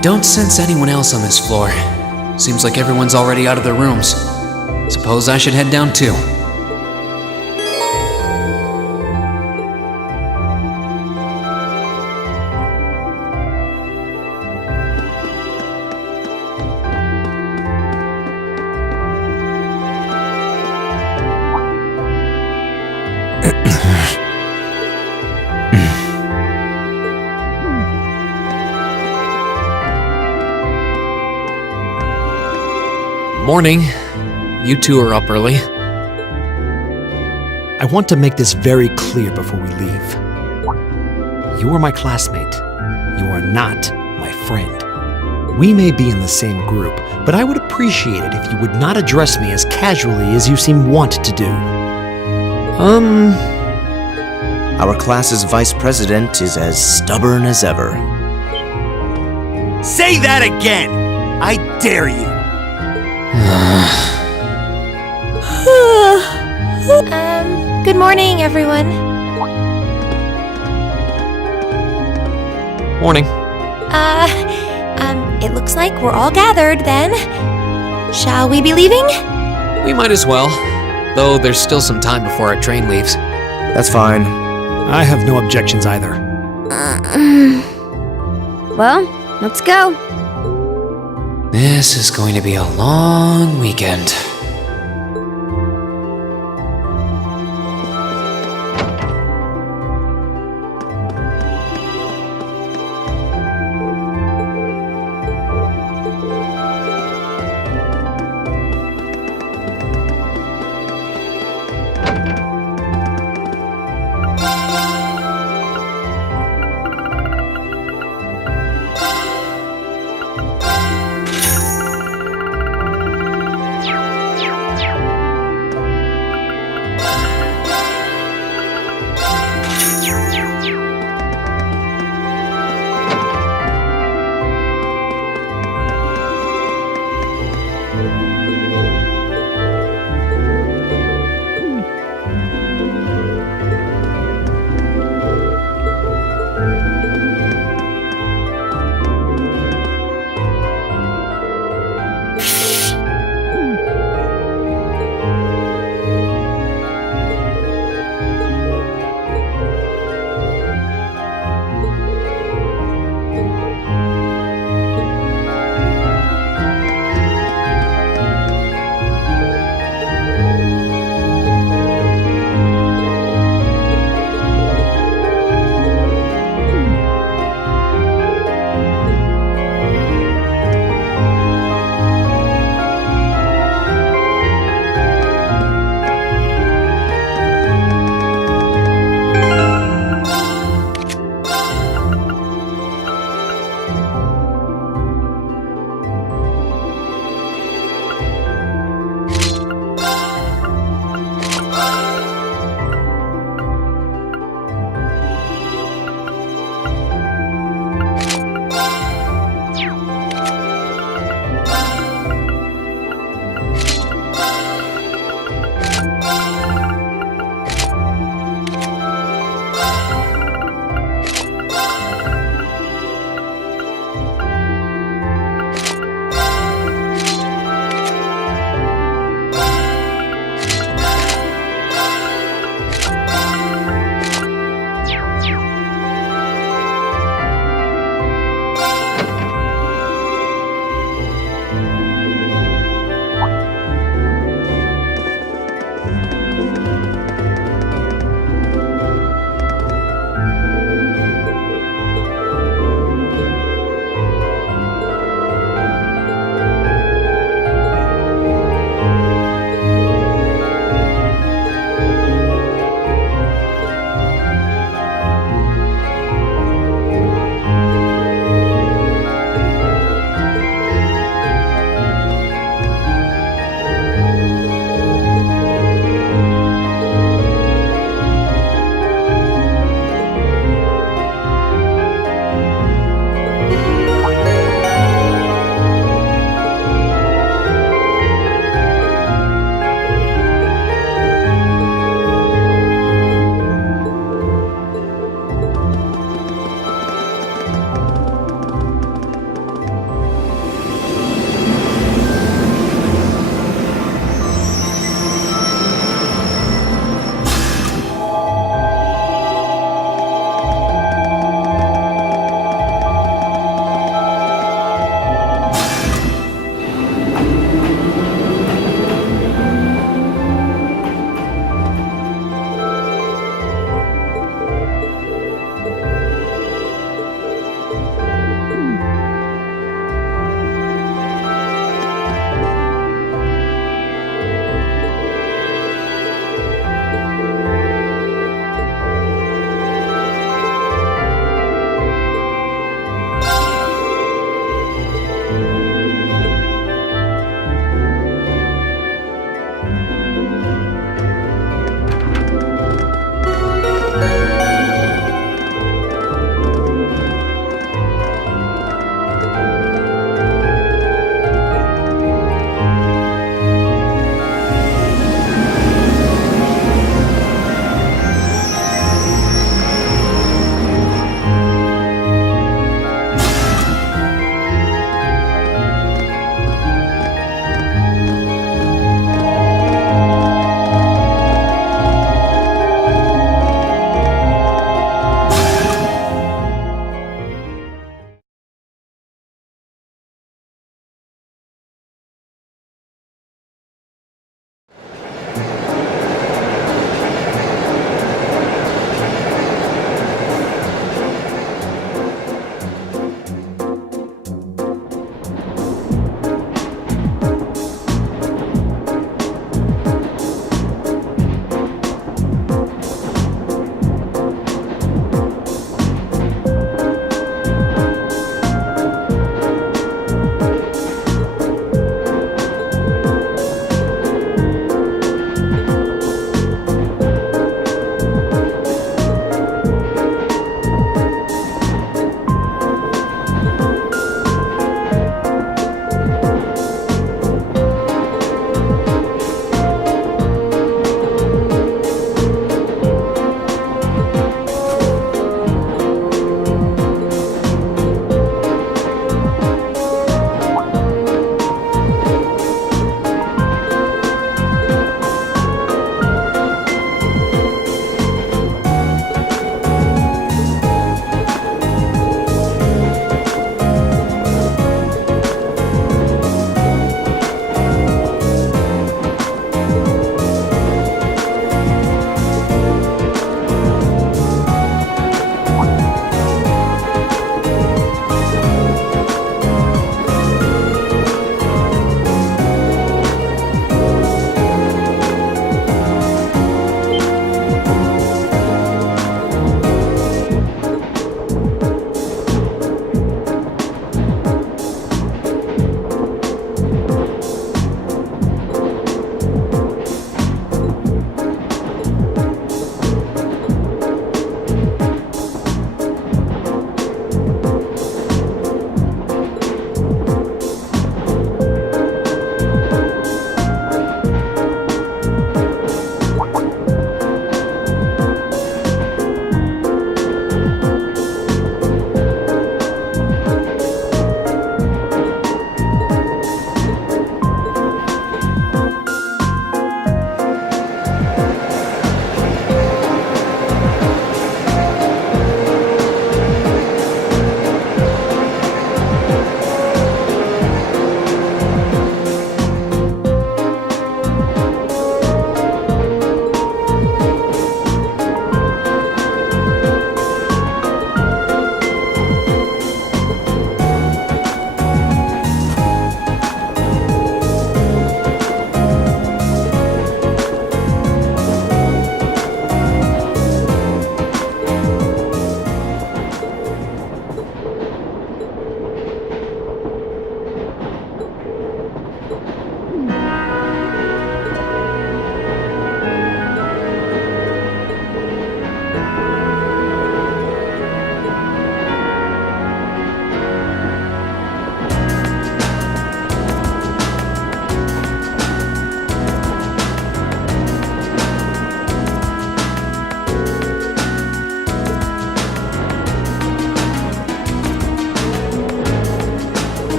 don't sense anyone else on this floor. Seems like everyone's already out of their rooms. Suppose I should head down too. Morning. You two are up early. I want to make this very clear before we leave. You are my classmate. You are not my friend. We may be in the same group, but I would appreciate it if you would not address me as casually as you seem wont to do. Our class's vice president is as stubborn as ever. Say that again! I dare you! Good morning, everyone. Morning. It looks like we're all gathered then. Shall we be leaving? We might as well, though there's still some time before our train leaves. That's fine. I have no objections either. Well, let's go. This is going to be a long weekend.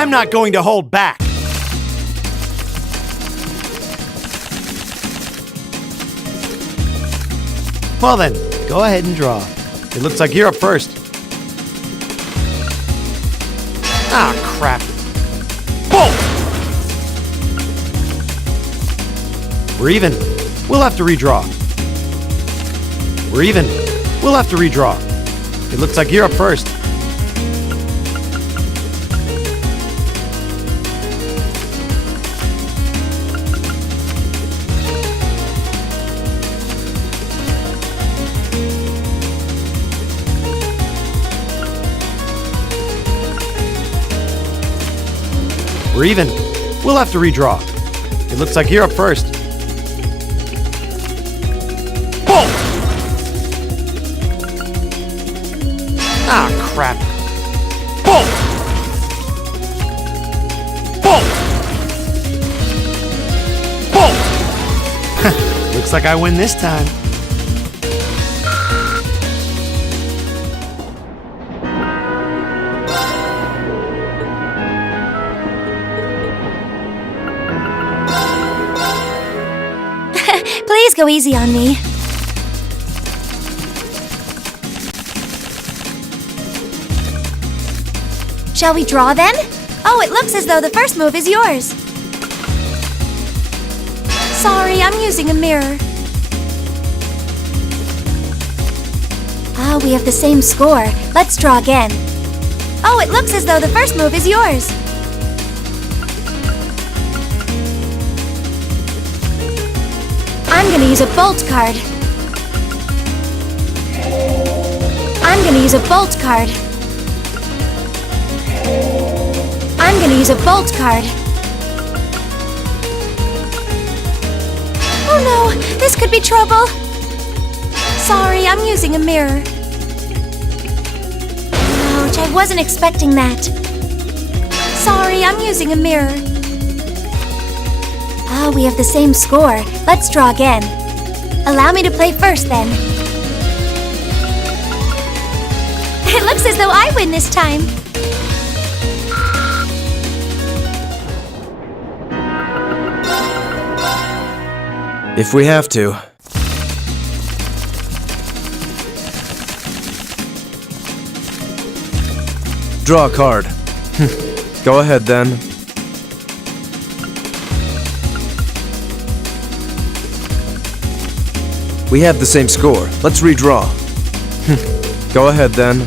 I'm not going to hold back. Well then, go ahead and draw. It looks like you're up first. Ah, crap. Boom! We're even. We'll have to redraw. We're even. We'll have to redraw. It looks like you're up first. We're even. We'll have to redraw. It looks like you're up first. Boom! Ah, crap. Boom! Boom! Boom! Looks like I win this time. Please go easy on me. Shall we draw then? Oh, it looks as though the first move is yours. Sorry, I'm using a mirror. Ah, we have the same score. Let's draw again. Oh, it looks as though the first move is yours. I'm gonna use a bolt card. I'm gonna use a bolt card. I'm gonna use a bolt card. Oh no, this could be trouble. Sorry, I'm using a mirror. Ouch, I wasn't expecting that. Sorry, I'm using a mirror. Ah, we have the same score. Let's draw again. Allow me to play first, then. It looks as though I win this time. If we have to. Draw a card. Go ahead, then. We have the same score. Let's redraw. Go ahead, then.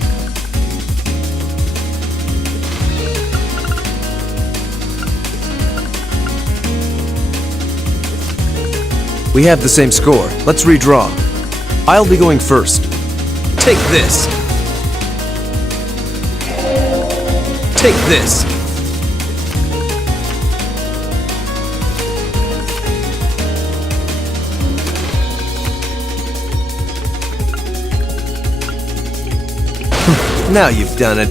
We have the same score. Let's redraw. I'll be going first. Take this. Take this. Now you've done it.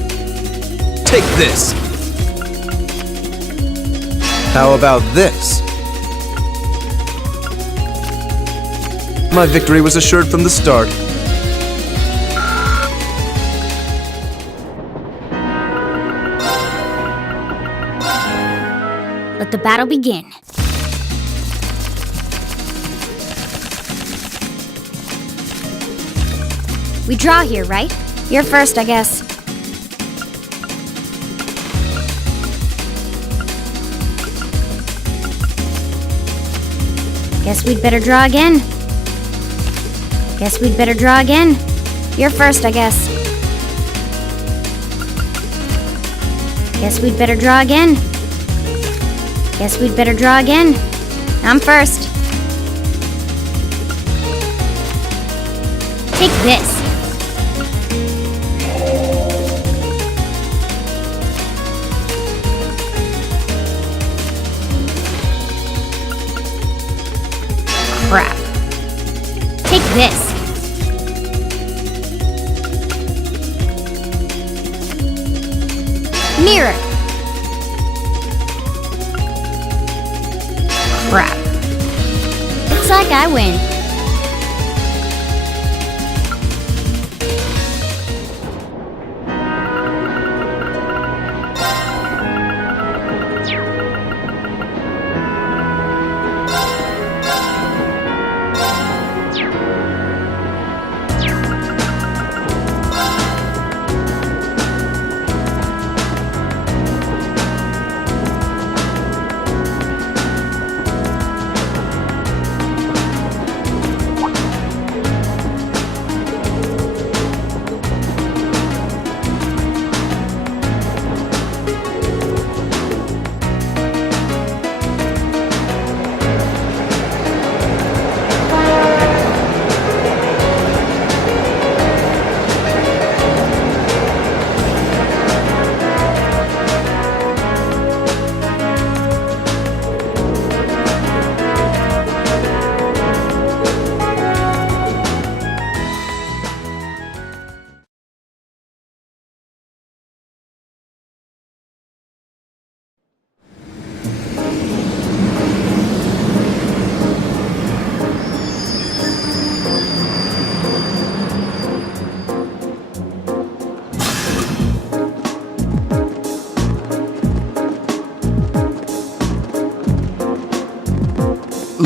Take this. How about this? My victory was assured from the start. Let the battle begin. We draw here, right? You're first, I guess. Guess we'd better draw again. Guess we'd better draw again. You're first, I guess. Guess we'd better draw again. Guess we'd better draw again. I'm first. Take this. Crap. Take this. Mirror. Crap. Looks like I win.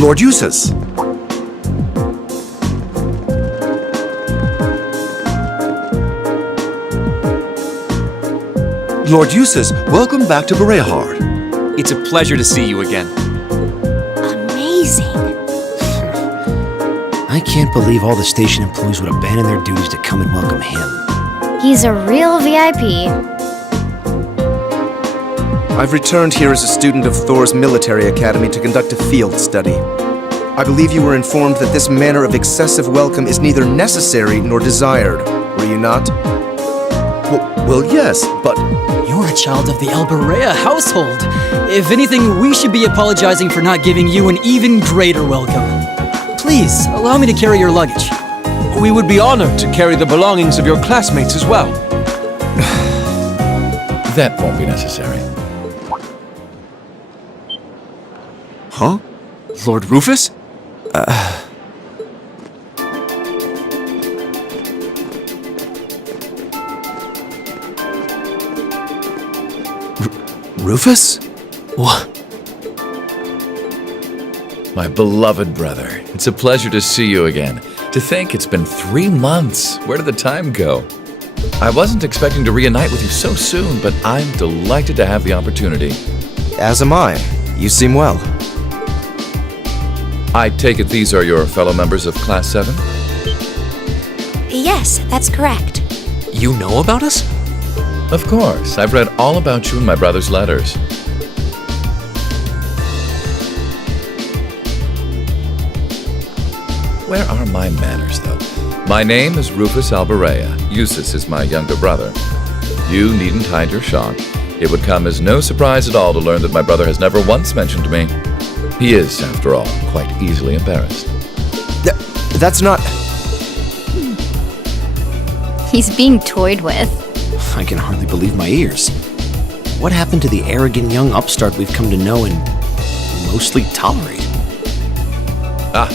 Lord Jusis! Lord Jusis, welcome back to Bareahard. It's a pleasure to see you again. Amazing. I can't believe all the station employees would abandon their duties to come and welcome him. He's a real VIP. I've returned here as a student of Thor's military academy to conduct a field study. I believe you were informed that this manner of excessive welcome is neither necessary nor desired, were you not? Well, yes, but... You're a child of the Bareahard household. If anything, we should be apologizing for not giving you an even greater welcome. Please, allow me to carry your luggage. We would be honored to carry the belongings of your classmates as well. That won't be necessary. Huh? Lord Rufus? Rufus? What? My beloved brother, it's a pleasure to see you again. To think it's been 3 months. Where did the time go? I wasn't expecting to reunite with you so soon, but I'm delighted to have the opportunity. As am I. You seem well. I take it these are your fellow members of Class 7? Yes, that's correct. You know about us? Of course. I've read all about you in my brother's letters. Where are my manners, though? My name is Rufus Bareahard. Jusis is my younger brother. You needn't hide your shock. It would come as no surprise at all to learn that my brother has never once mentioned me. He is, after all, quite easily embarrassed. That's not... He's being toyed with. I can hardly believe my ears. What happened to the arrogant young upstart we've come to know and mostly tolerate?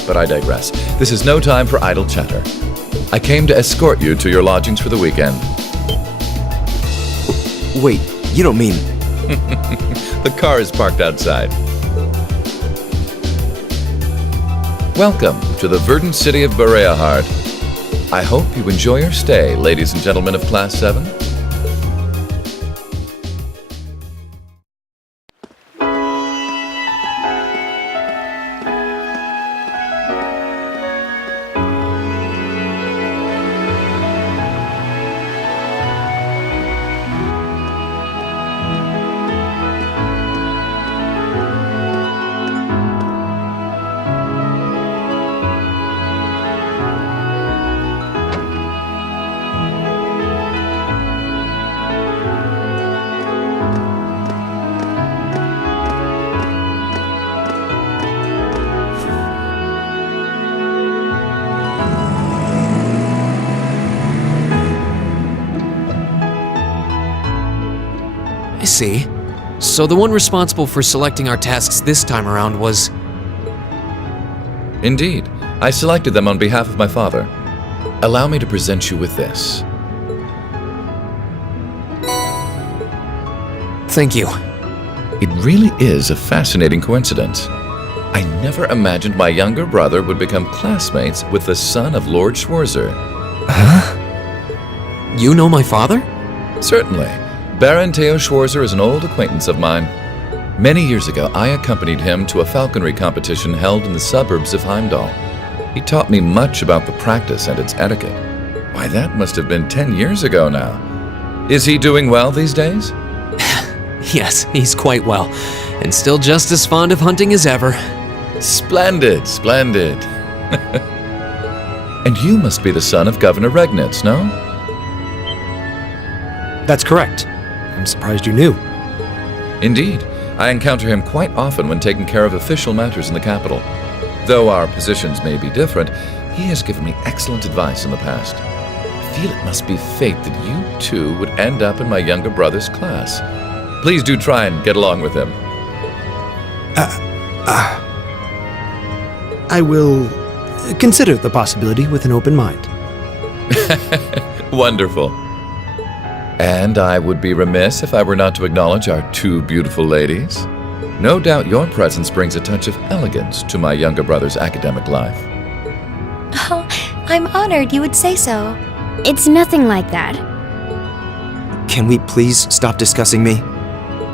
But I digress. This is no time for idle chatter. I came to escort you to your lodgings for the weekend. Wait, you don't mean... The car is parked outside. Welcome to the verdant city of Bareahard. I hope you enjoy your stay, ladies and gentlemen of Class 7. I see. So the one responsible for selecting our tasks this time around was... Indeed. I selected them on behalf of my father. Allow me to present you with this. Thank you. It really is a fascinating coincidence. I never imagined my younger brother would become classmates with the son of Lord Schwarzer. Huh? You know my father? Certainly. Baron Theo Schwarzer is an old acquaintance of mine. Many years ago, I accompanied him to a falconry competition held in the suburbs of Heimdall. He taught me much about the practice and its etiquette. Why, that must have been 10 years ago now. Is he doing well these days? Yes, he's quite well, and still just as fond of hunting as ever. Splendid, splendid. And you must be the son of Governor Regnitz, no? That's correct. I'm surprised you knew. Indeed. I encounter him quite often when taking care of official matters in the capital. Though our positions may be different, he has given me excellent advice in the past. I feel it must be fate that you two would end up in my younger brother's class. Please do try and get along with him. I will consider the possibility with an open mind. Wonderful. And I would be remiss if I were not to acknowledge our two beautiful ladies. No doubt your presence brings a touch of elegance to my younger brother's academic life. Oh, I'm honored you would say so. It's nothing like that. Can we please stop discussing me?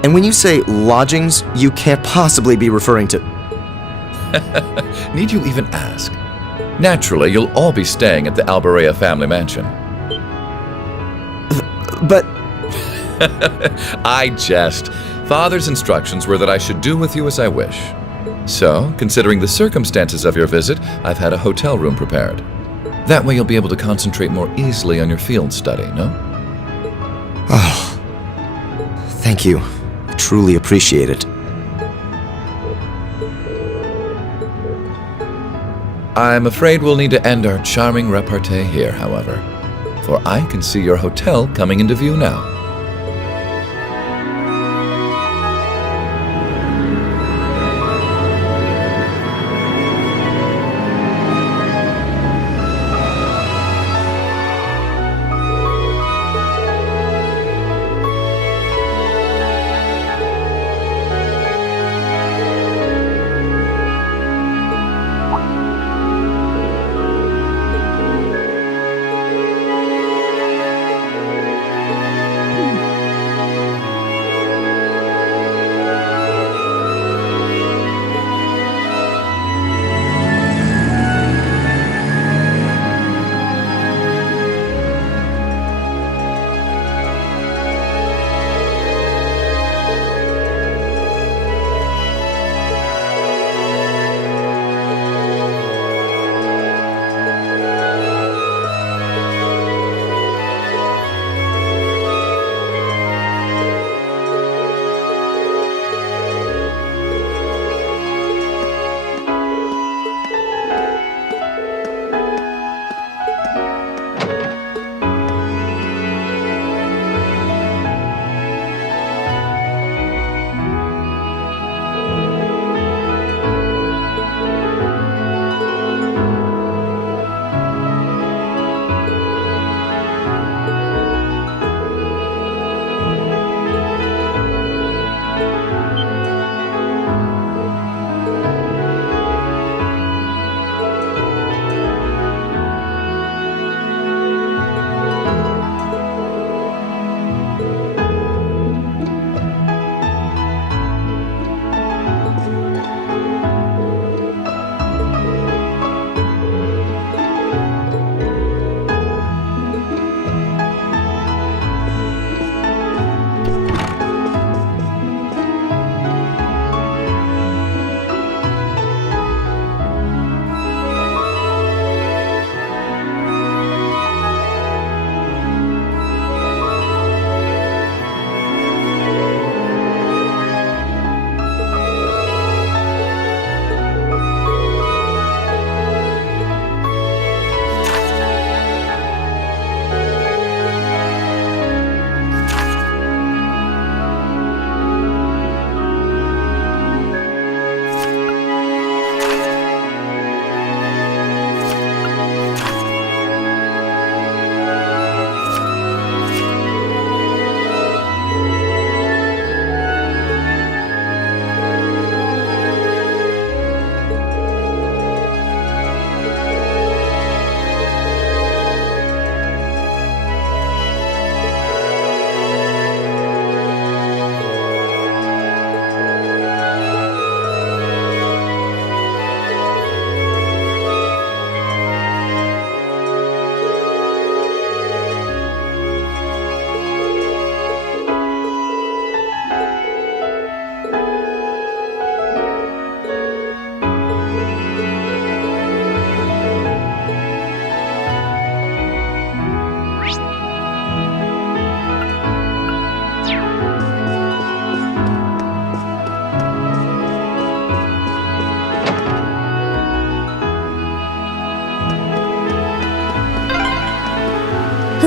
And when you say lodgings, you can't possibly be referring to... Need you even ask? Naturally, you'll all be staying at the Bareahard family mansion. But... I jest. Father's instructions were that I should do with you as I wish. So, considering the circumstances of your visit, I've had a hotel room prepared. That way you'll be able to concentrate more easily on your field study, no? Oh, thank you. I truly appreciate it. I'm afraid we'll need to end our charming repartee here, however, for I can see your hotel coming into view now.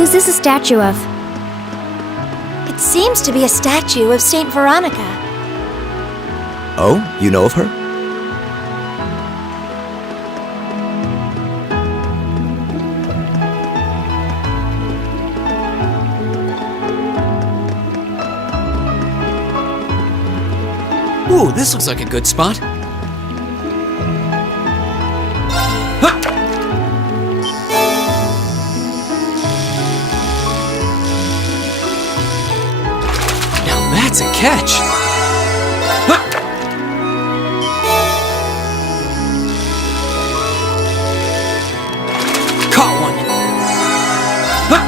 Who's this a statue of? It seems to be a statue of Saint Veronica. Oh, you know of her? Ooh, this looks like a good spot. Huh. Now that's a catch. Huh. Caught one. Huh.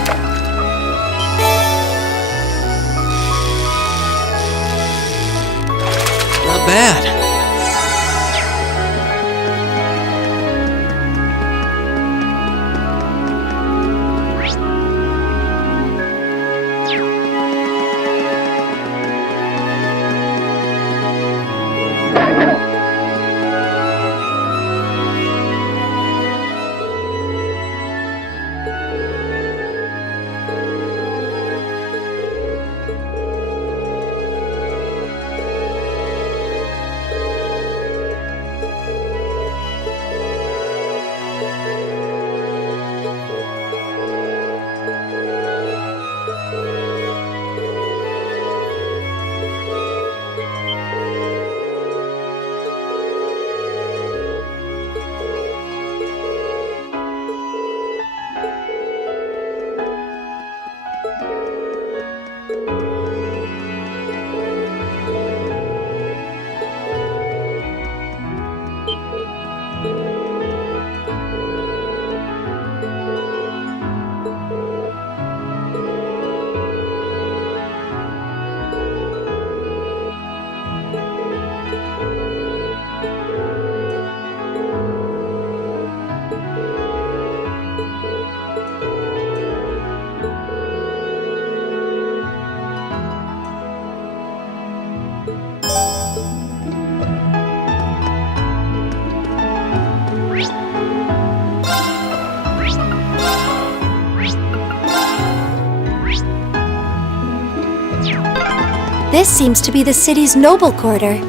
Not bad. This seems to be the city's noble quarter.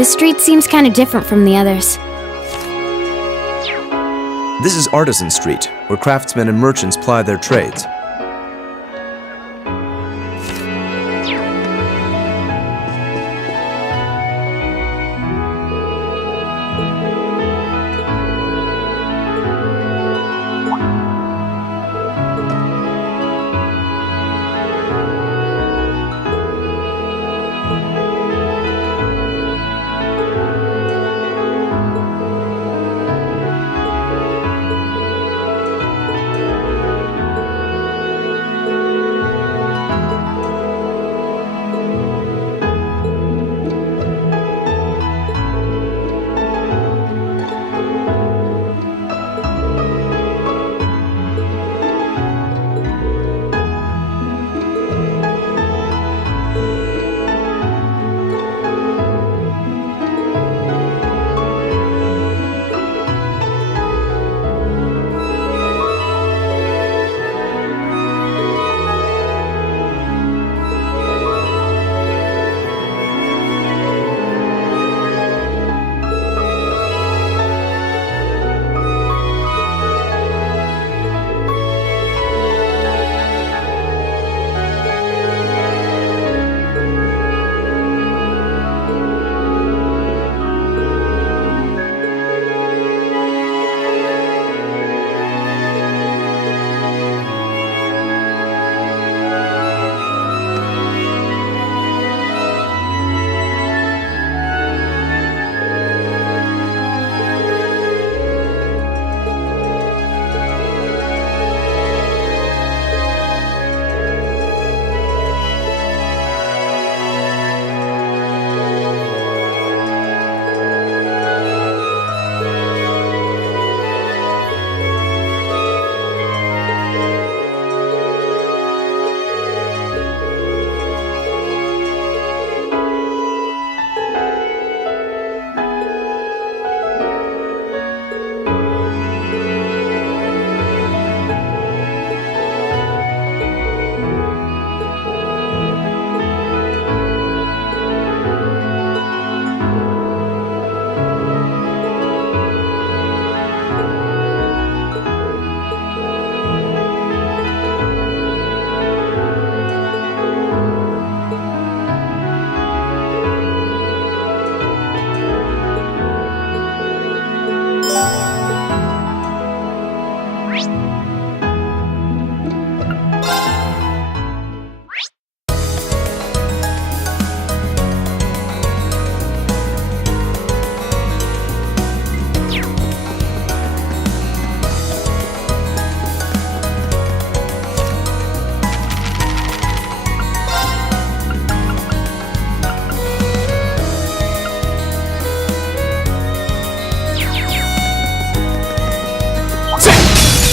This street seems kind of different from the others. This is Artisan Street, where craftsmen and merchants ply their trades.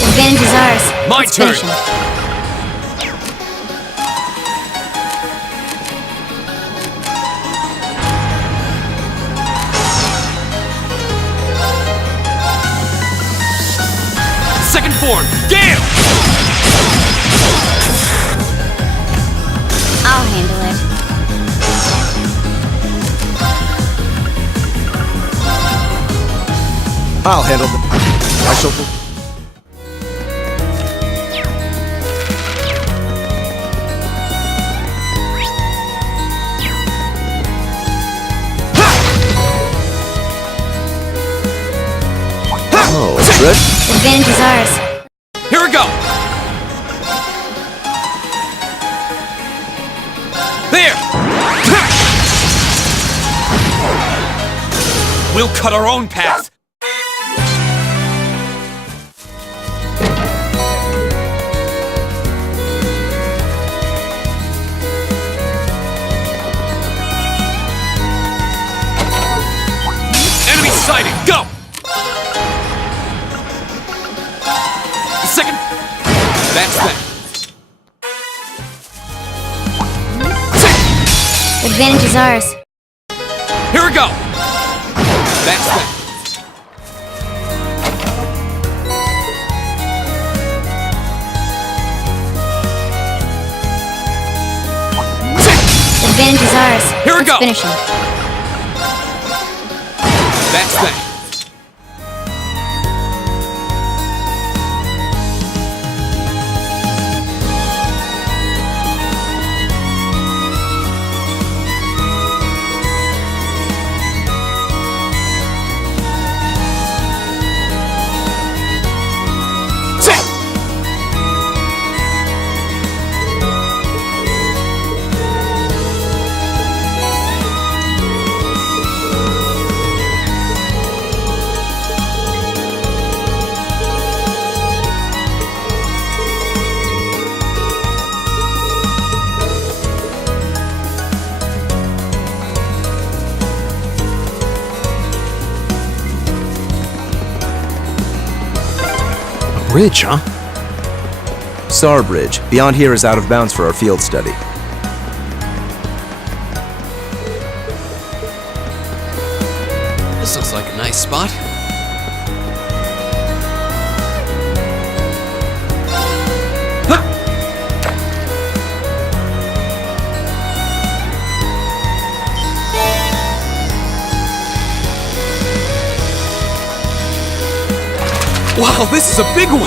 Advantage is ours. My Let's turn. finish him. Second form, Gale! I'll handle it. I'll handle it. I shall... Oh, Red? Advantage is ours. Here we go! There! We'll cut our own path! Enemy sighted! Go! Second. That's that. Advantage is ours. Here we go. That's that. Advantage is ours. Here we Let's go. finish him. bridge, huh? Sar Bridge. Beyond here is out of bounds for our field study. This looks like a nice spot. Wow, this is a big one!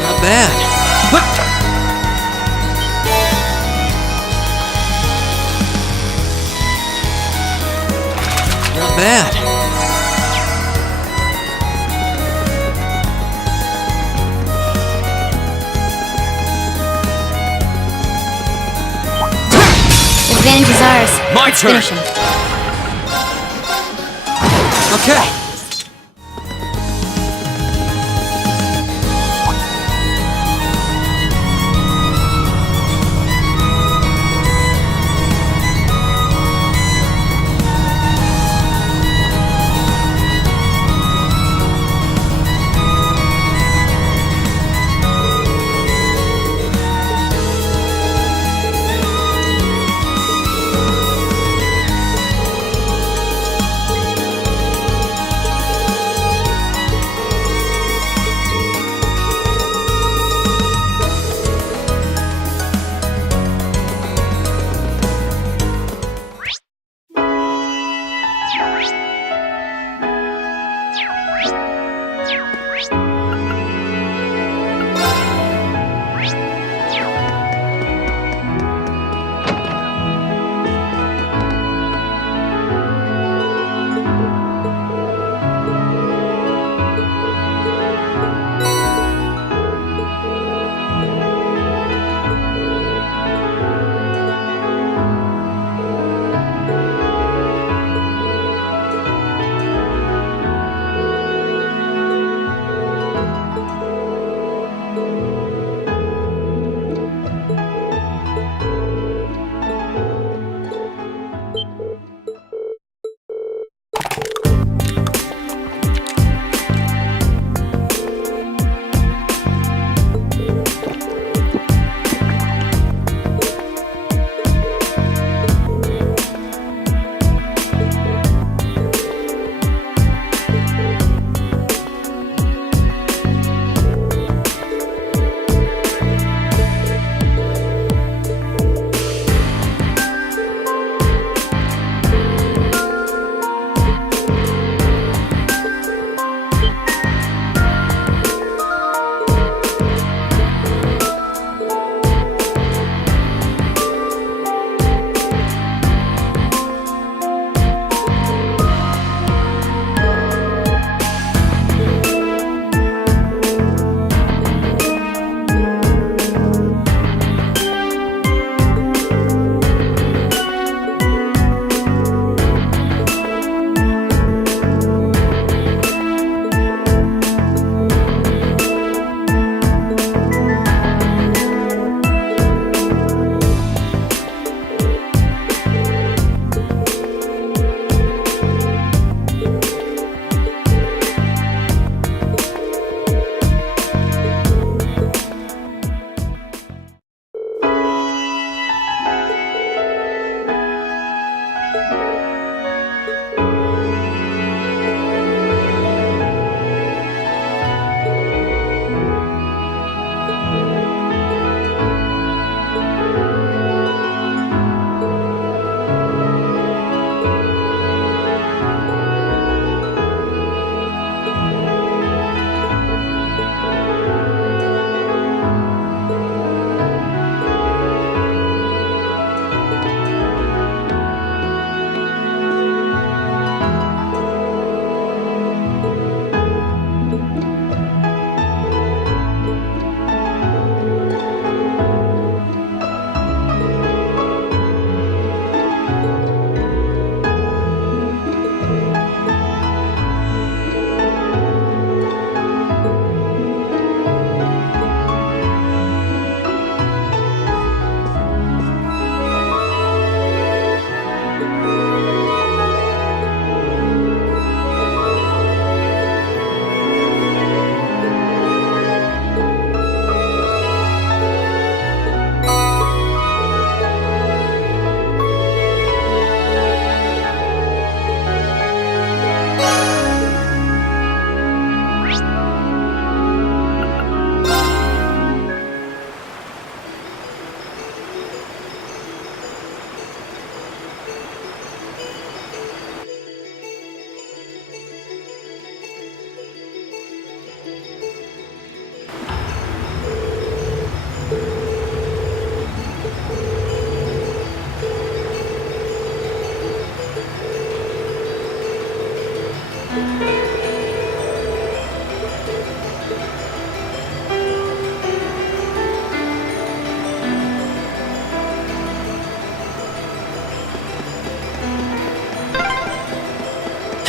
Not bad. Not bad. Advantage is ours. My Let's turn. finish him. Okay.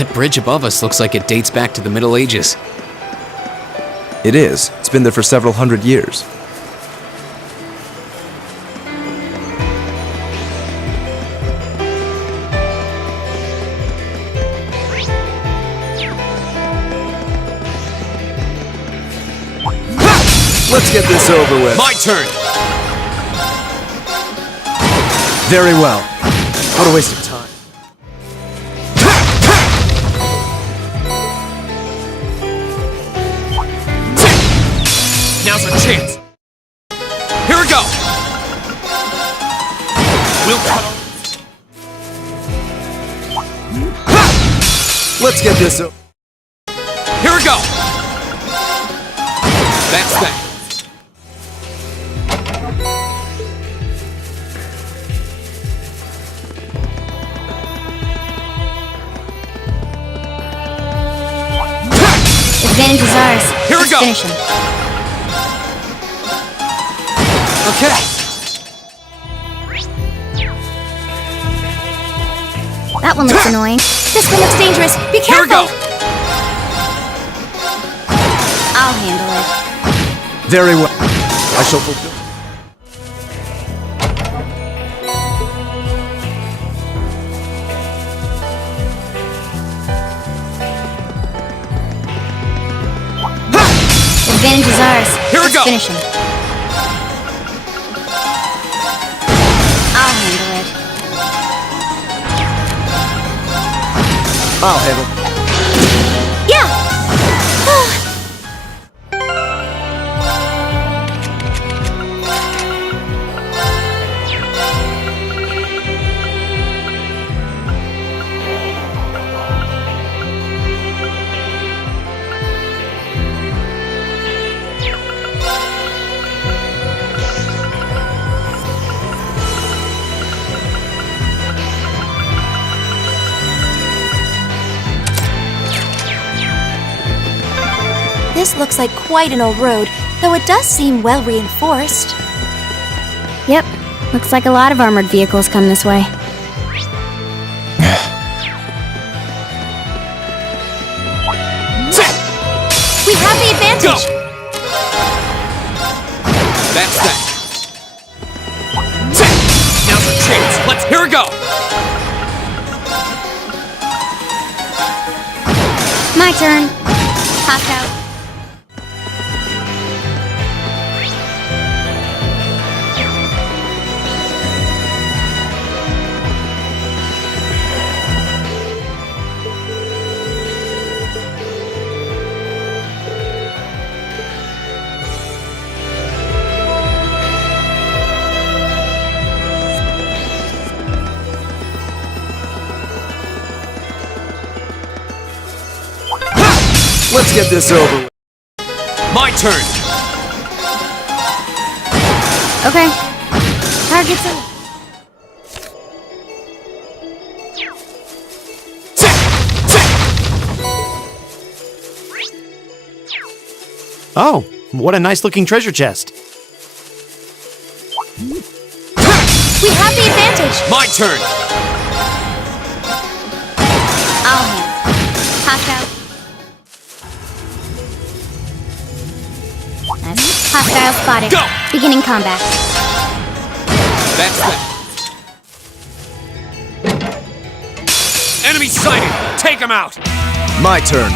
That bridge above us looks like it dates back to the Middle Ages. It is. It's been there for several hundred years. Let's get this over with. My turn! Very well. What a waste of time. Now's our chance! Here we go! We'll cut off. Let's get this over. Here we go! That's that. Advantage is ours. Here we Let's go. finish him. Okay. That one looks annoying. This one looks dangerous. Be Here we careful! go! I'll handle it. Very well. I shall fulfill. Advantage is ours. Here we Let's go. finish him. I'll handle it. I'll handle. Yeah! This looks like quite an old road, though it does seem well reinforced. Yep. Looks like a lot of armored vehicles come this way. We have the advantage! Go! That's that. Now's our chance. Here we go! My turn. Hop out. Let's get this over with. My turn! Okay. Target's up. Oh, what a nice looking treasure chest. We have the advantage! My turn! I'll handle. Hop out. Nice. Hostile spotted. Go! Beginning combat. That's that. Enemy sighted! Take him out! My turn.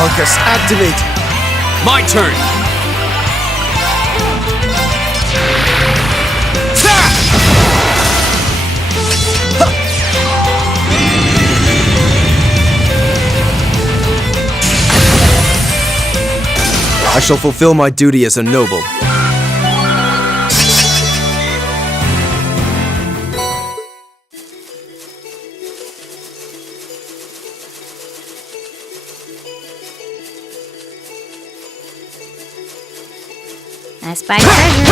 Arcus, activate! My turn! I shall fulfill my duty as a noble. I spy treasure.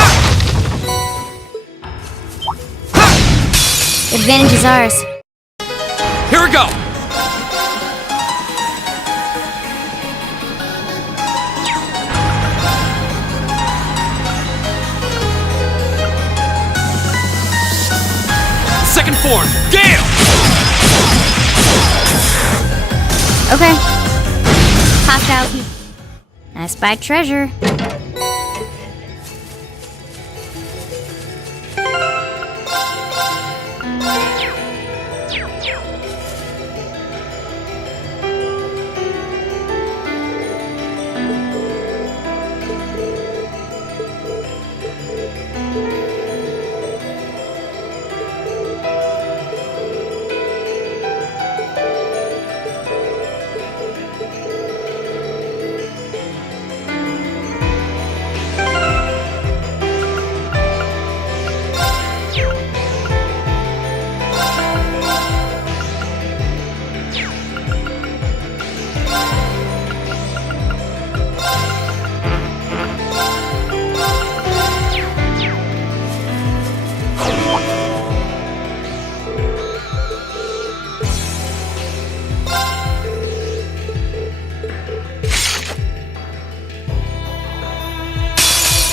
Advantage is ours. Here we go! form! Gale! Okay. Hostile. I spy treasure.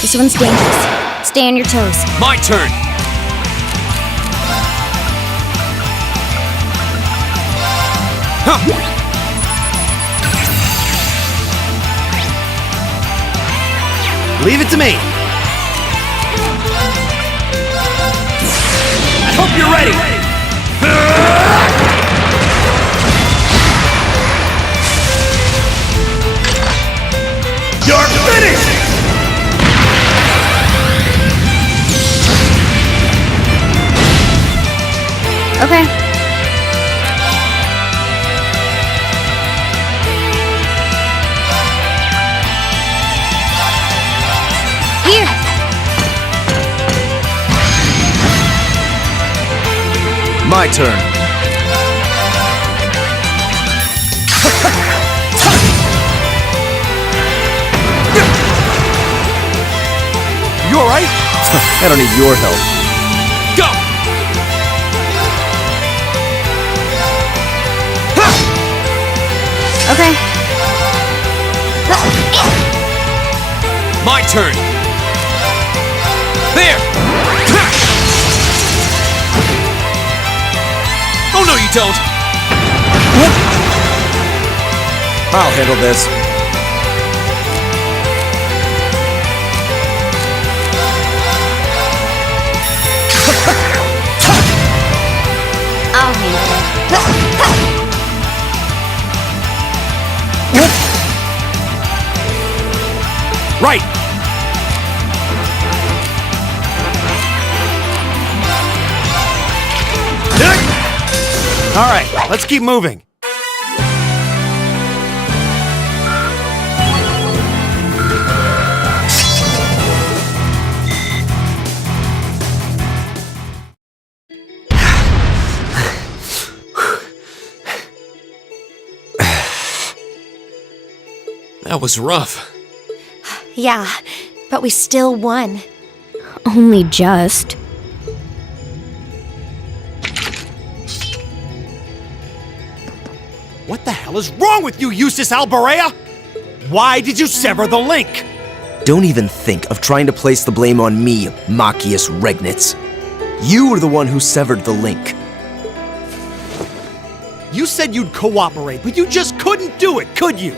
This one's dangerous. Stay on your toes. My turn! Huh. Leave it to me. I hope you're ready! You're finished! Okay. Here. My turn. You alright? I don't need your help. Go! Okay. My turn! There! Oh no you don't! I'll handle this. I'll handle it. Right! Alright, let's keep moving. That was rough. Yeah, but we still won. Only just. What the hell is wrong with you, Jusis Bareahard? Why did you sever the link? Don't even think of trying to place the blame on me, Machius Regnitz. You were the one who severed the link. You said you'd cooperate, but you just couldn't do it, could you?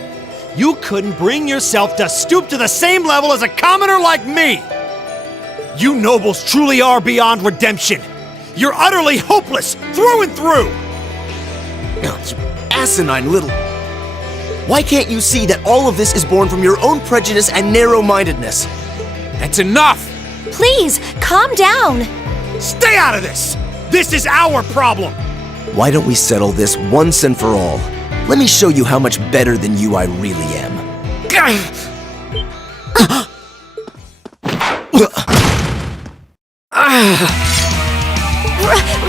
You couldn't bring yourself to stoop to the same level as a commoner like me! You nobles truly are beyond redemption! You're utterly hopeless, through and through! Oh, you asinine little... Why can't you see that all of this is born from your own prejudice and narrow-mindedness? That's enough! Please, calm down. Stay out of this! This is our problem! Why don't we settle this once and for all? Let me show you how much better than you I really am.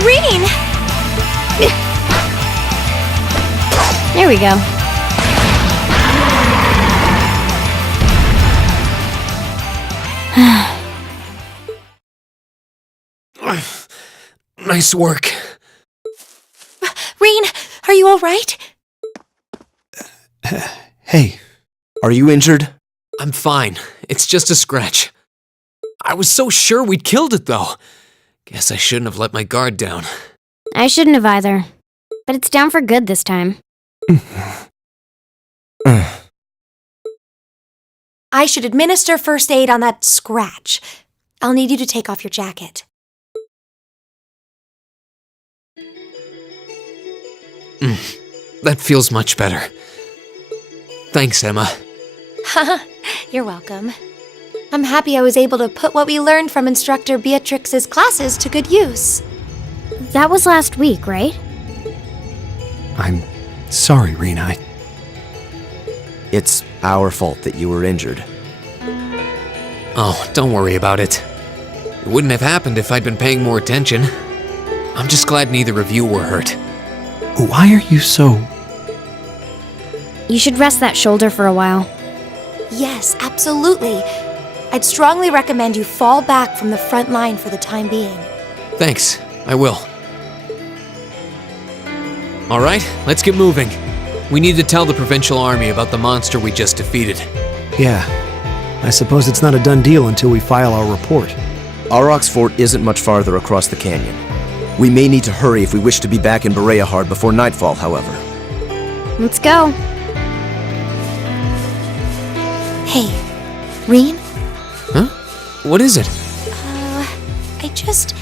Reen! There we go. Nice work. Reen, are you all right? Hey, are you injured? I'm fine. It's just a scratch. I was so sure we'd killed it, though. Guess I shouldn't have let my guard down. I shouldn't have either. But it's down for good this time. I should administer first aid on that scratch. I'll need you to take off your jacket. That feels much better. Thanks, Emma. You're welcome. I'm happy I was able to put what we learned from Instructor Beatrix's classes to good use. That was last week, right? I'm sorry, Rena. It's our fault that you were injured. Oh, don't worry about it. It wouldn't have happened if I'd been paying more attention. I'm just glad neither of you were hurt. Why are you so... You should rest that shoulder for a while. Yes, absolutely. I'd strongly recommend you fall back from the front line for the time being. Thanks, I will. Alright, let's get moving. We need to tell the Provincial Army about the monster we just defeated. Yeah, I suppose it's not a done deal until we file our report. Aurochs Fort isn't much farther across the canyon. We may need to hurry if we wish to be back in Bareahard before nightfall, however. Let's go. Hey, Reen? Huh? What is it? I just...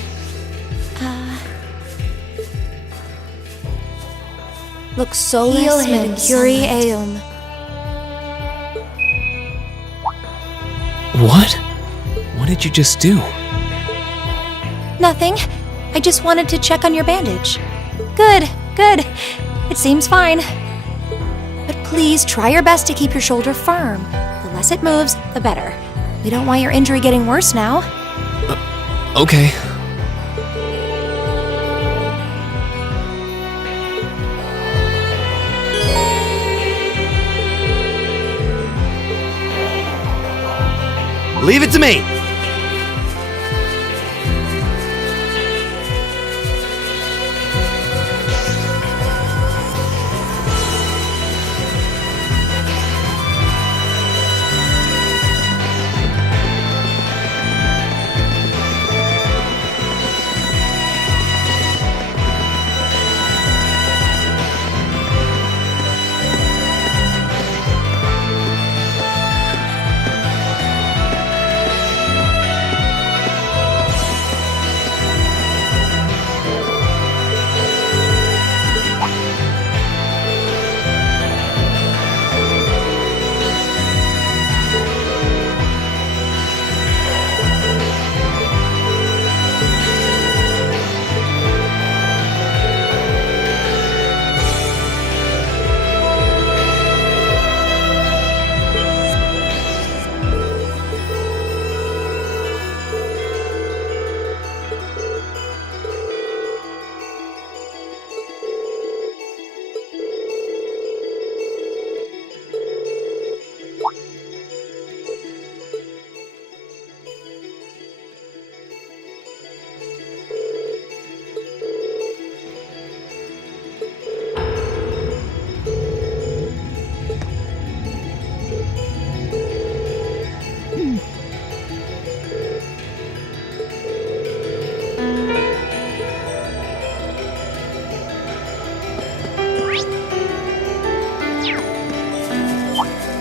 Lux solis mercuri eum. What? What did you just do? Nothing. I just wanted to check on your bandage. Good. It seems fine. But please try your best to keep your shoulder firm. The less it moves, the better. We don't want your injury getting worse now. Okay. Leave it to me!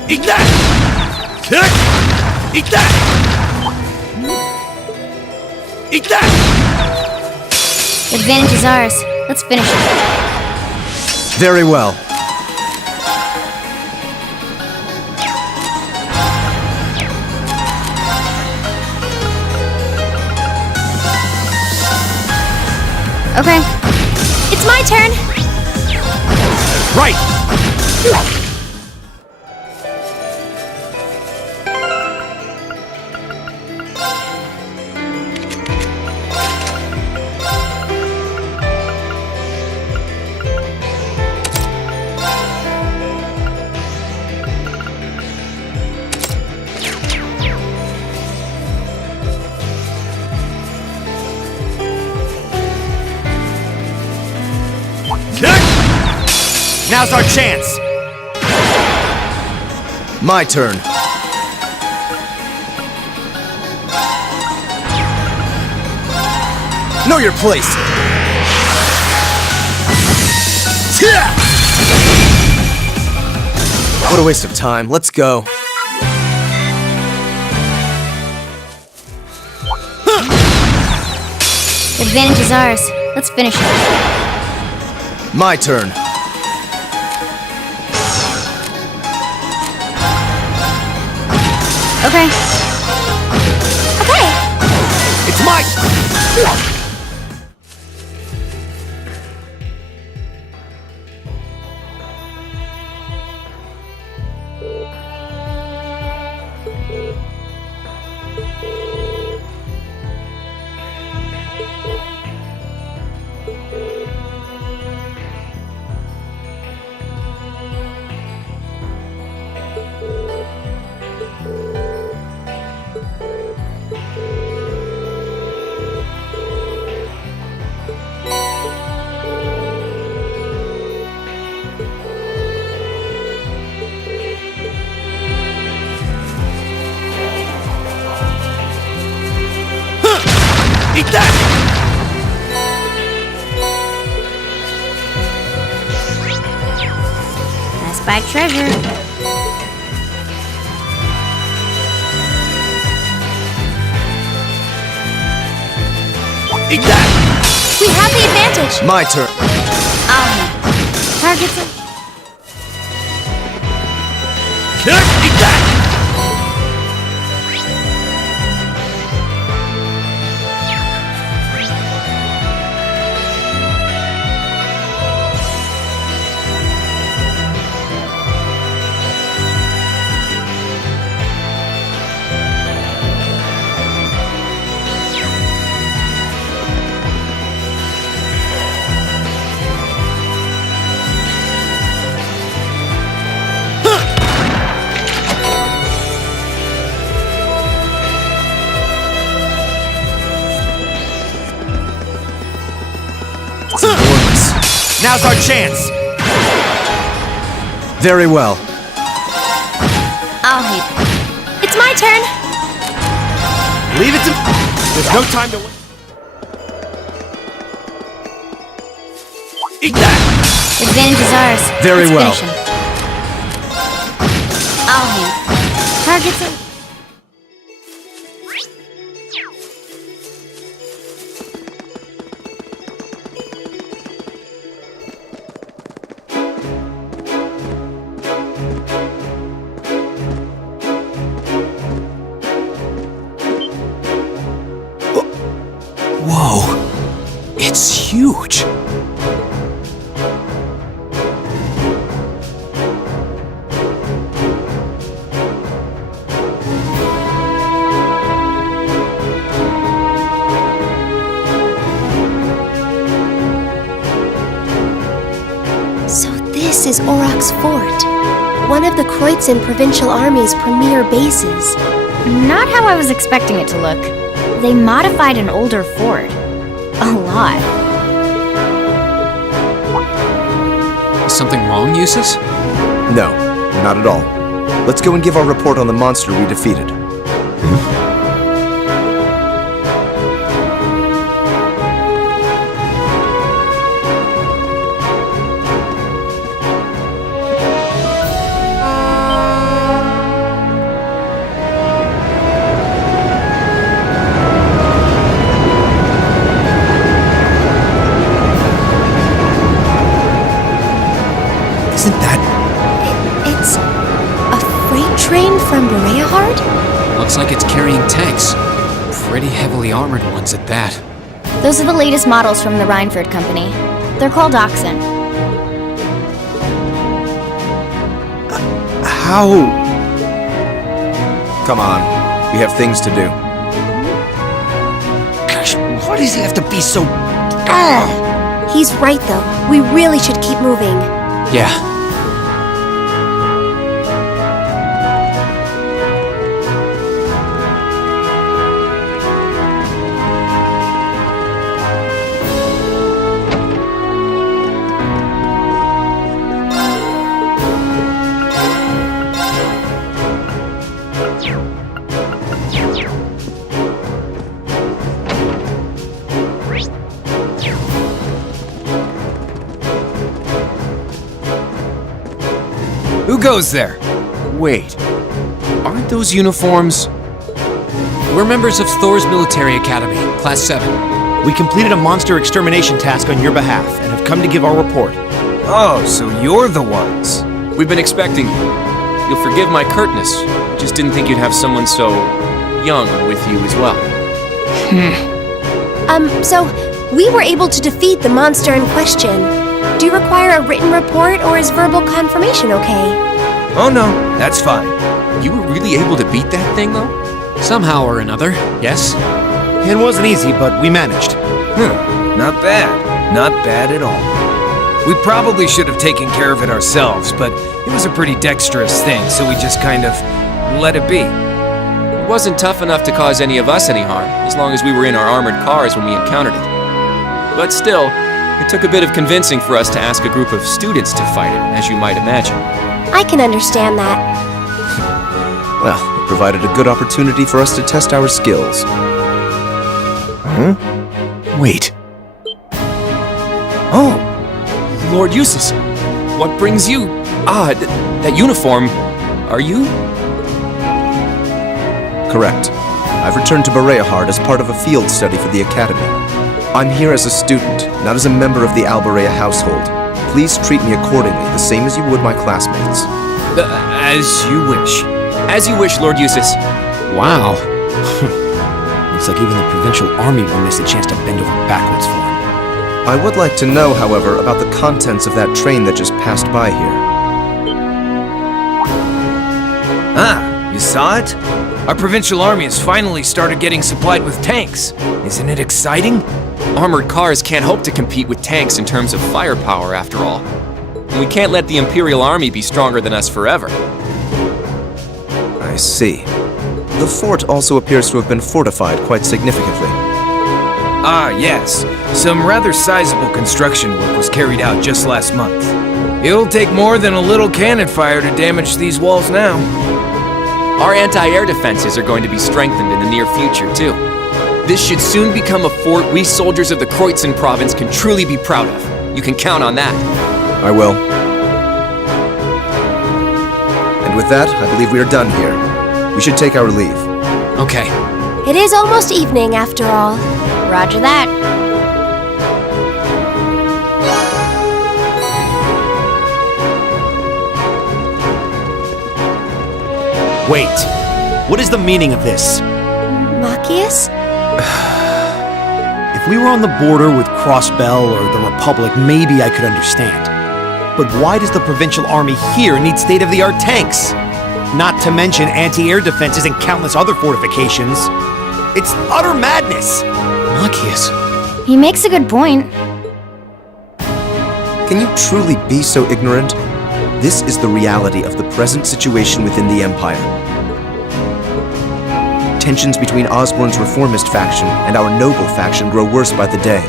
Eat that! Kick! Eat that! Eat that! Advantage is ours. Let's finish it. Very well. Okay. It's my turn! Right! Now's our chance! My turn. Know your place! What a waste of time. Let's go. The advantage is ours. Let's finish it. My turn. Okay. Okay. It's my... Eat that! I spy treasure. Eat that! We have the advantage. My turn. I'll hit. Targets it. Eat that! Now's our chance! Very well. I'll hit. It's my turn. Leave it to... There's no time to wait. Eat that! Advantage is ours. Very Let's well. finish him. I'll hit. Targets it. Whoa. It's huge. So this is Auroch's fort, one of the Kreutzen Provincial Army's premier bases. Not how I was expecting it to look. They modified an older fort. A lot. Is something wrong, Jusis? No, not at all. Let's go and give our report on the monster we defeated. Isn't that... It's a freight train from Bareahard? Looks like it's carrying tanks. Pretty heavily armored ones at that. Those are the latest models from the Reinford Company. They're called Oxen. How? Come on. We have things to do. Gosh, why does he have to be so... He's right, though. We really should keep moving. Yeah. Who goes there? Wait, aren't those uniforms? We're members of Thor's Military Academy, Class 7. We completed a monster extermination task on your behalf and have come to give our report. Oh, so you're the ones. We've been expecting you. You'll forgive my curtness. Just didn't think you'd have someone so young with you as well. So we were able to defeat the monster in question. Do you require a written report or is verbal confirmation okay? Oh no, that's fine. You were really able to beat that thing, though? Somehow or another, yes? It wasn't easy, but we managed. Not bad. Not bad at all. We probably should have taken care of it ourselves, but it was a pretty dexterous thing, so we just kind of let it be. It wasn't tough enough to cause any of us any harm, as long as we were in our armored cars when we encountered it. But still, it took a bit of convincing for us to ask a group of students to fight it, as you might imagine. I can understand that. Well, it provided a good opportunity for us to test our skills. Wait. Oh, Lord Jusis, what brings you? That uniform. Are you? Correct. I've returned to Bareahard as part of a field study for the Academy. I'm here as a student, not as a member of the Bareahard household. Please treat me accordingly, the same as you would my classmates. As you wish. As you wish, Lord Jusis. Wow. Looks like even the provincial army will miss a chance to bend over backwards for him. I would like to know, however, about the contents of that train that just passed by here. Ah, you saw it? Our provincial army has finally started getting supplied with tanks. Isn't it exciting? Armored cars can't hope to compete with tanks in terms of firepower, after all. And we can't let the Imperial Army be stronger than us forever. I see. The fort also appears to have been fortified quite significantly. Ah, yes. Some rather sizable construction work was carried out just last month. It'll take more than a little cannon fire to damage these walls now. Our anti-air defenses are going to be strengthened in the near future, too. This should soon become a fort we soldiers of the Ch.2 province can truly be proud of. You can count on that. I will. And with that, I believe we are done here. We should take our leave. Okay. It is almost evening after all. Roger that. Wait. What is the meaning of this? Machias? If we were on the border with Crossbell or the Republic, maybe I could understand. But why does the provincial army here need state-of-the-art tanks? Not to mention anti-air defenses and countless other fortifications. It's utter madness! Machias. He makes a good point. Can you truly be so ignorant? This is the reality of the present situation within the Empire. Tensions between Osborne's reformist faction and our noble faction grow worse by the day.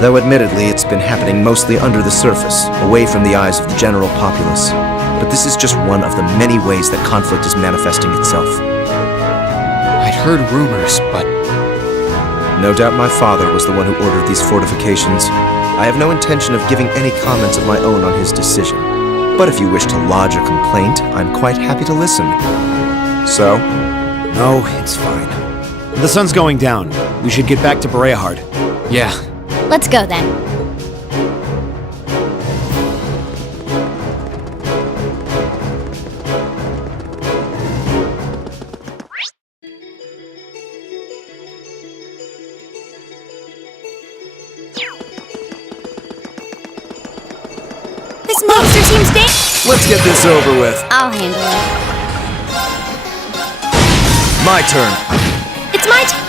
Though admittedly, it's been happening mostly under the surface, away from the eyes of the general populace. But this is just one of the many ways that conflict is manifesting itself. I'd heard rumors, but no doubt my father was the one who ordered these fortifications. I have no intention of giving any comments of my own on his decision. But if you wish to lodge a complaint, I'm quite happy to listen. So? No, it's fine. The sun's going down. We should get back to Bareahard. yeah. Let's go then. This monster seems dangerous. Let's get this over with. I'll handle it. My turn. It's my turn.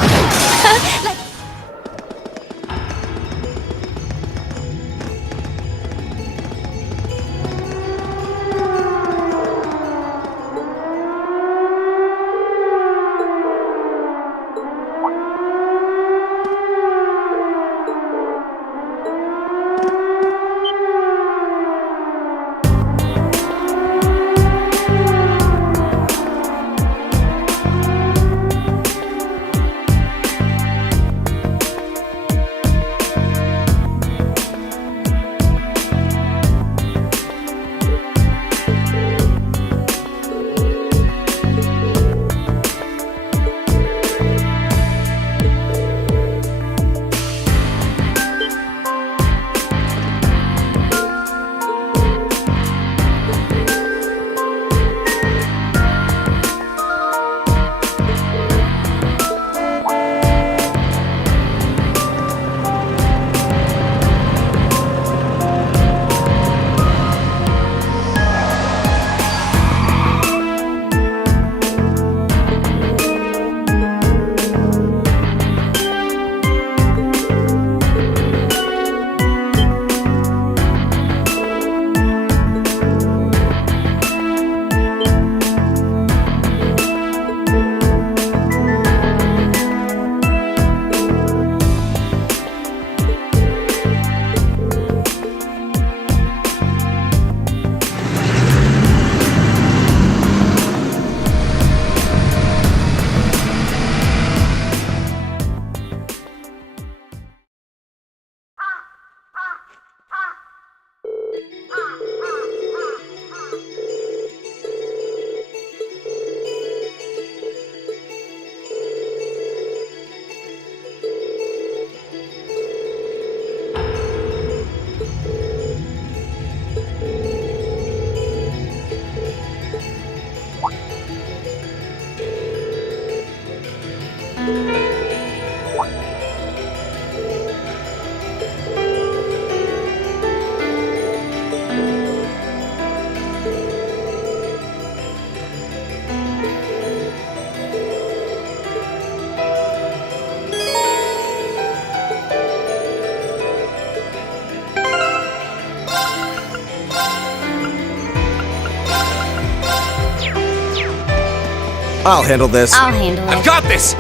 I'll handle this. I'll handle it. I've got this!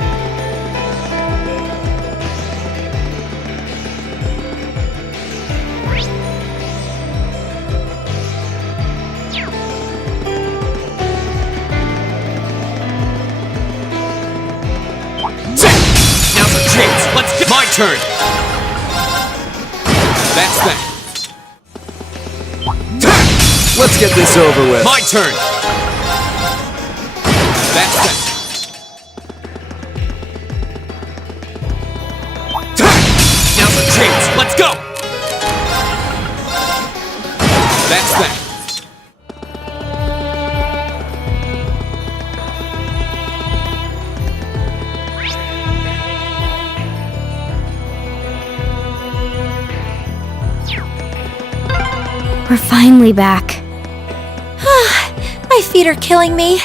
Now's our chance. Let's get my turn. That's that. Let's get this over with. My turn. That's that. Now's our chance. Let's go. That's that. We're finally back. My feet are killing me.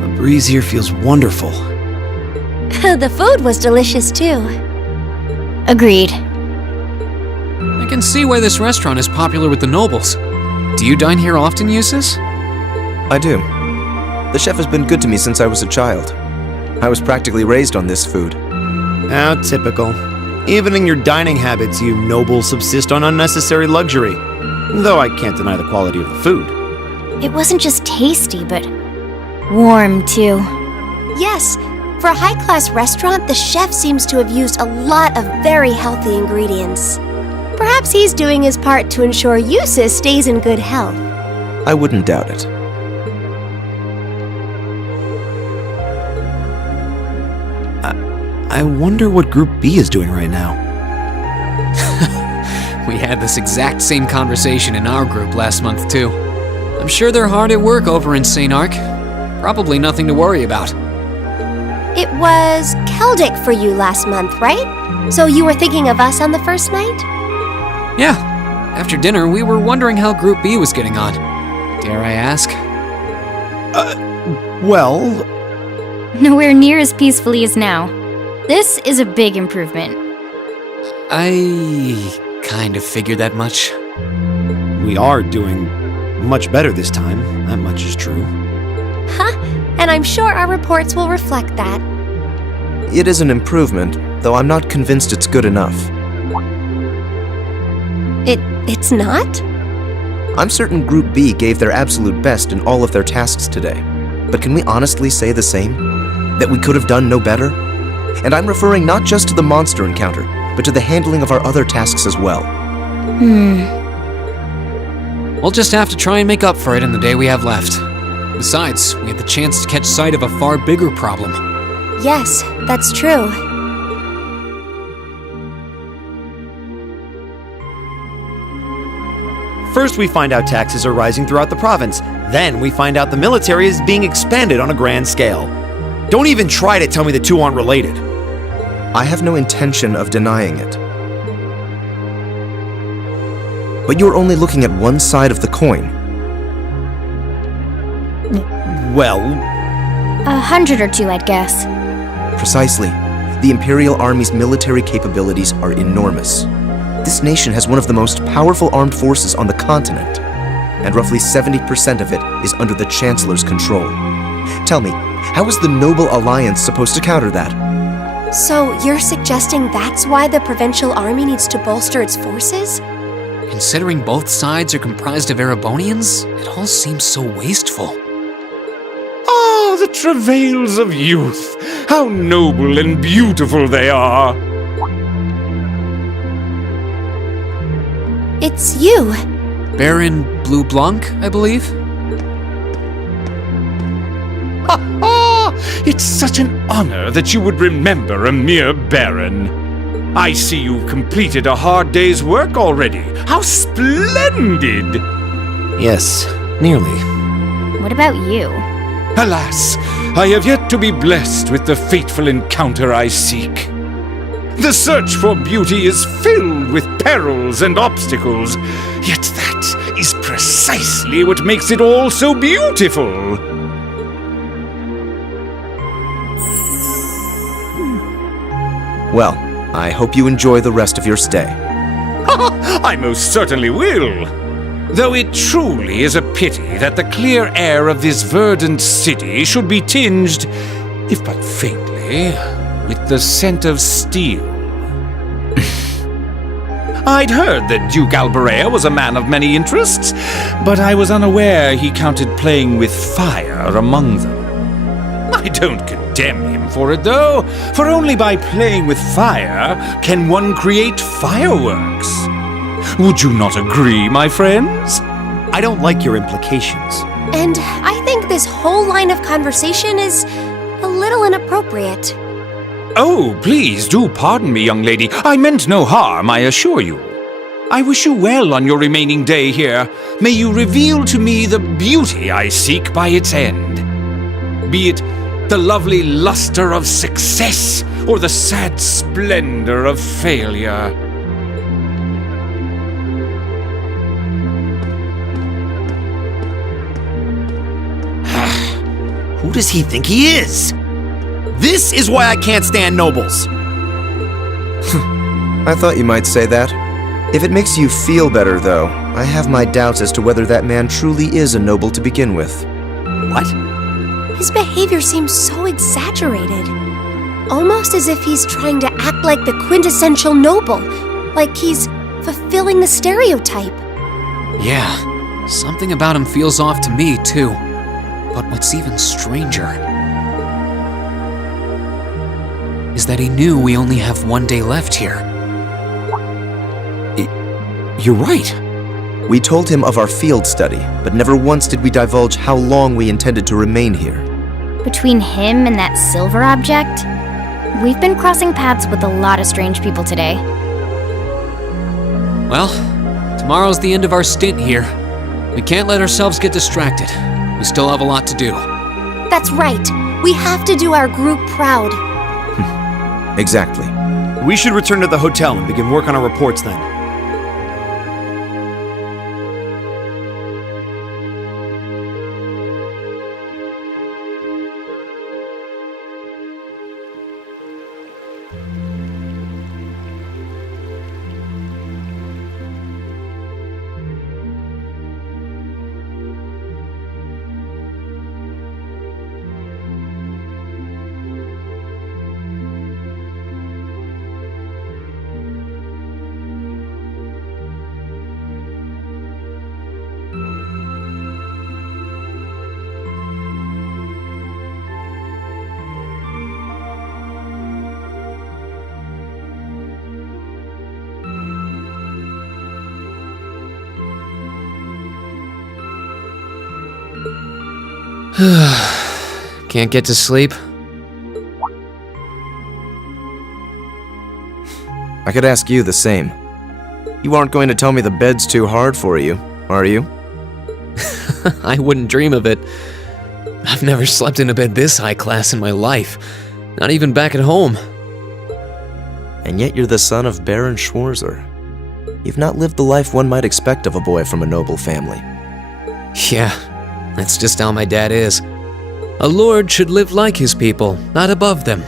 The breeze here feels wonderful. The food was delicious too. Agreed. I can see why this restaurant is popular with the nobles. Do you dine here often, Jusis? I do. The chef has been good to me since I was a child. I was practically raised on this food. How typical. Even in your dining habits, you nobles subsist on unnecessary luxury. Though I can't deny the quality of the food. It wasn't just tasty, but warm too. Yes, for a high-class restaurant, the chef seems to have used a lot of very healthy ingredients. Perhaps he's doing his part to ensure Jusis stays in good health. I wouldn't doubt it. I wonder what Group B is doing right now. We had this exact same conversation in our group last month, too. I'm sure they're hard at work over in St. Arc. Probably nothing to worry about. It was Celtic for you last month, right? So you were thinking of us on the first night? Yeah. After dinner, we were wondering how Group B was getting on. Dare I ask? Well... Nowhere near as peacefully as now. This is a big improvement. I kind of figured that much. We are doing much better this time. That much is true. Huh? And I'm sure our reports will reflect that. It is an improvement, though I'm not convinced it's good enough. It's not? I'm certain Group B gave their absolute best in all of their tasks today. But can we honestly say the same? That we could have done no better? And I'm referring not just to the monster encounter, but to the handling of our other tasks as well. We'll just have to try and make up for it in the day we have left. Besides, we had the chance to catch sight of a far bigger problem. Yes, that's true. First we find out taxes are rising throughout the province. Then we find out the military is being expanded on a grand scale. Don't even try to tell me the two aren't related. I have no intention of denying it. But you're only looking at one side of the coin. Well... 100 or two, I'd guess. Precisely. The Imperial Army's military capabilities are enormous. This nation has one of the most powerful armed forces on the continent, and roughly 70% of it is under the Chancellor's control. Tell me, how is the Noble Alliance supposed to counter that? So you're suggesting that's why the Provincial Army needs to bolster its forces? Considering both sides are comprised of Erebonians, it all seems so wasteful. Ah, the travails of youth! How noble and beautiful they are! It's you. Baron Blue Blanc, I believe? It's such an honor that you would remember a mere baron. I see you've completed a hard day's work already. How splendid! Yes, nearly. What about you? Alas, I have yet to be blessed with the fateful encounter I seek. The search for beauty is filled with perils and obstacles, yet that is precisely what makes it all so beautiful. Well, I hope you enjoy the rest of your stay. I most certainly will. Though it truly is a pity that the clear air of this verdant city should be tinged, if but faintly, with the scent of steel. I'd heard that Duke Bareahard was a man of many interests, but I was unaware he counted playing with fire among them. I don't condemn him for it, though, for only by playing with fire can one create fireworks. Would you not agree, my friends? I don't like your implications. And I think this whole line of conversation is a little inappropriate. Oh, please do pardon me, young lady. I meant no harm, I assure you. I wish you well on your remaining day here. May you reveal to me the beauty I seek by its end. Be it the lovely luster of success or the sad splendor of failure. Who does he think he is? This is why I can't stand nobles. I thought you might say that. If it makes you feel better, though, I have my doubts as to whether that man truly is a noble to begin with. What? His behavior seems so exaggerated. Almost as if he's trying to act like the quintessential noble. Like he's fulfilling the stereotype. Yeah, something about him feels off to me, too. But what's even stranger is that he knew we only have one day left here. You're right. We told him of our field study, but never once did we divulge how long we intended to remain here. Between him and that silver object, we've been crossing paths with a lot of strange people today. Well, tomorrow's the end of our stint here. We can't let ourselves get distracted. We still have a lot to do. That's right. We have to do our group proud. Exactly. We should return to the hotel and begin work on our reports then. Can't get to sleep? I could ask you the same. You aren't going to tell me the bed's too hard for you, are you? I wouldn't dream of it. I've never slept in a bed this high class in my life. Not even back at home. And yet you're the son of Baron Schwarzer. You've not lived the life one might expect of a boy from a noble family. Yeah, that's just how my dad is. A lord should live like his people, not above them.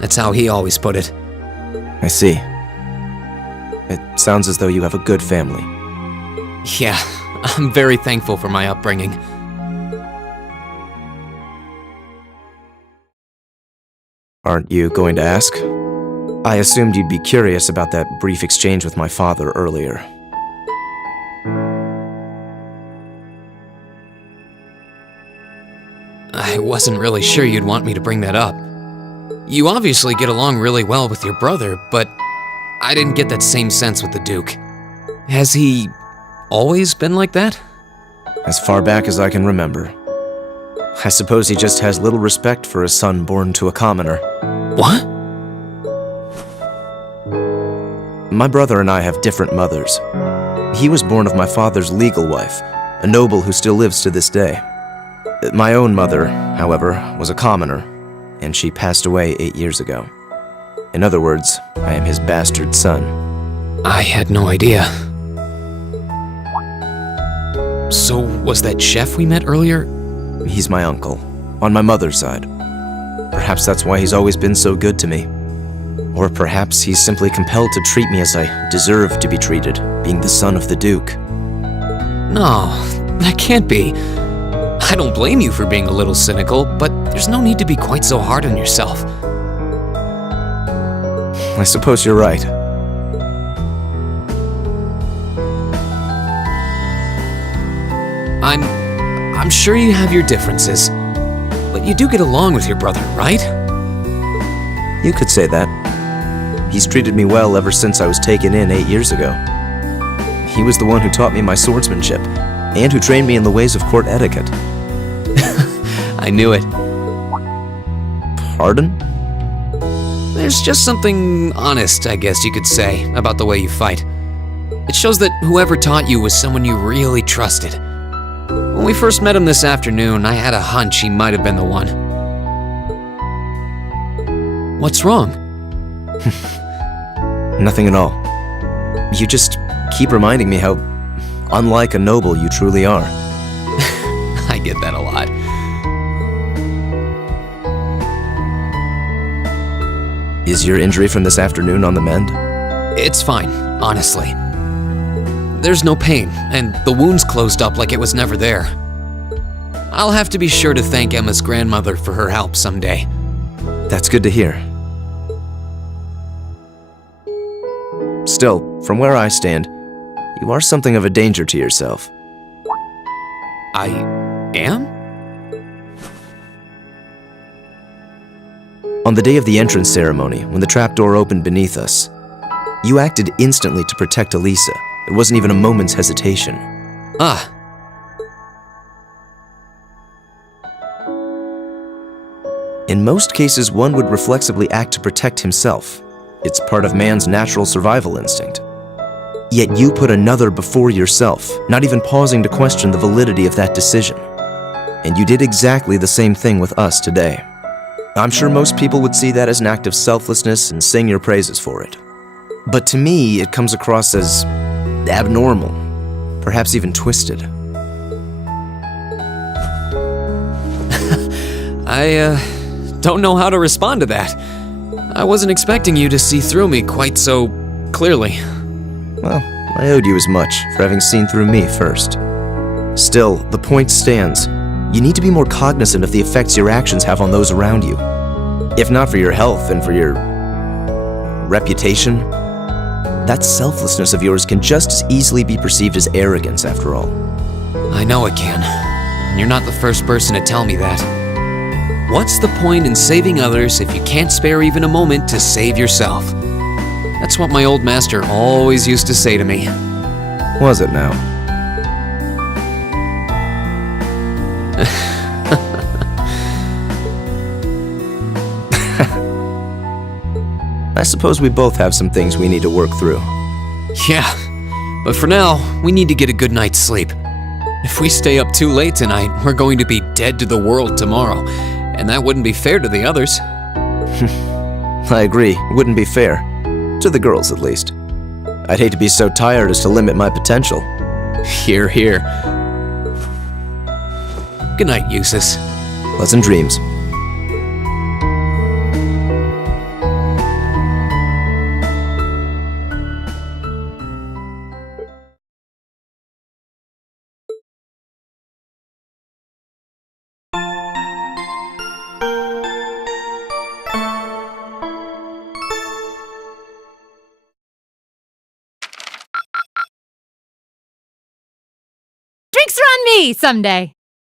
That's how he always put it. I see. It sounds as though you have a good family. Yeah, I'm very thankful for my upbringing. Aren't you going to ask? I assumed you'd be curious about that brief exchange with my father earlier. I wasn't really sure you'd want me to bring that up. You obviously get along really well with your brother, but I didn't get that same sense with the Duke. Has he always been like that? As far back as I can remember. I suppose he just has little respect for a son born to a commoner. What? My brother and I have different mothers. He was born of my father's legal wife, a noble who still lives to this day. My own mother, however, was a commoner, and she passed away 8 years ago. In other words, I am his bastard son. I had no idea. So, was that chef we met earlier? He's my uncle, on my mother's side. Perhaps that's why he's always been so good to me. Or perhaps he's simply compelled to treat me as I deserve to be treated, being the son of the Duke. No, that can't be. I don't blame you for being a little cynical, but there's no need to be quite so hard on yourself. I suppose you're right. I'm sure you have your differences, but you do get along with your brother, right? You could say that. He's treated me well ever since I was taken in 8 years ago. He was the one who taught me my swordsmanship, and who trained me in the ways of court etiquette. I knew it. Pardon? There's just something honest, I guess you could say, about the way you fight. It shows that whoever taught you was someone you really trusted. When we first met him this afternoon, I had a hunch he might have been the one. What's wrong? Nothing at all. You just keep reminding me how unlike a noble you truly are. I get that a lot. Is your injury from this afternoon on the mend? It's fine, honestly. There's no pain, and the wound's closed up like it was never there. I'll have to be sure to thank Emma's grandmother for her help someday. That's good to hear. Still, from where I stand, you are something of a danger to yourself. I am? On the day of the entrance ceremony, when the trapdoor opened beneath us, you acted instantly to protect Elisa. It wasn't even a moment's hesitation. Ah. In most cases, one would reflexively act to protect himself. It's part of man's natural survival instinct. Yet you put another before yourself, not even pausing to question the validity of that decision. And you did exactly the same thing with us today. I'm sure most people would see that as an act of selflessness and sing your praises for it. But to me, it comes across as abnormal, perhaps even twisted. I don't know how to respond to that. I wasn't expecting you to see through me quite so clearly. Well, I owed you as much for having seen through me first. Still, the point stands. You need to be more cognizant of the effects your actions have on those around you. If not for your health and for your reputation, that selflessness of yours can just as easily be perceived as arrogance, after all. I know it can. And you're not the first person to tell me that. What's the point in saving others if you can't spare even a moment to save yourself? That's what my old master always used to say to me. Was it now? I suppose we both have some things we need to work through. Yeah, but for now, we need to get a good night's sleep. If we stay up too late tonight, we're going to be dead to the world tomorrow, and that wouldn't be fair to the others. I agree, it wouldn't be fair. To the girls, at least. I'd hate to be so tired as to limit my potential. Hear, hear. Good night, Jusis. Pleasant dreams. Drinks are on me someday.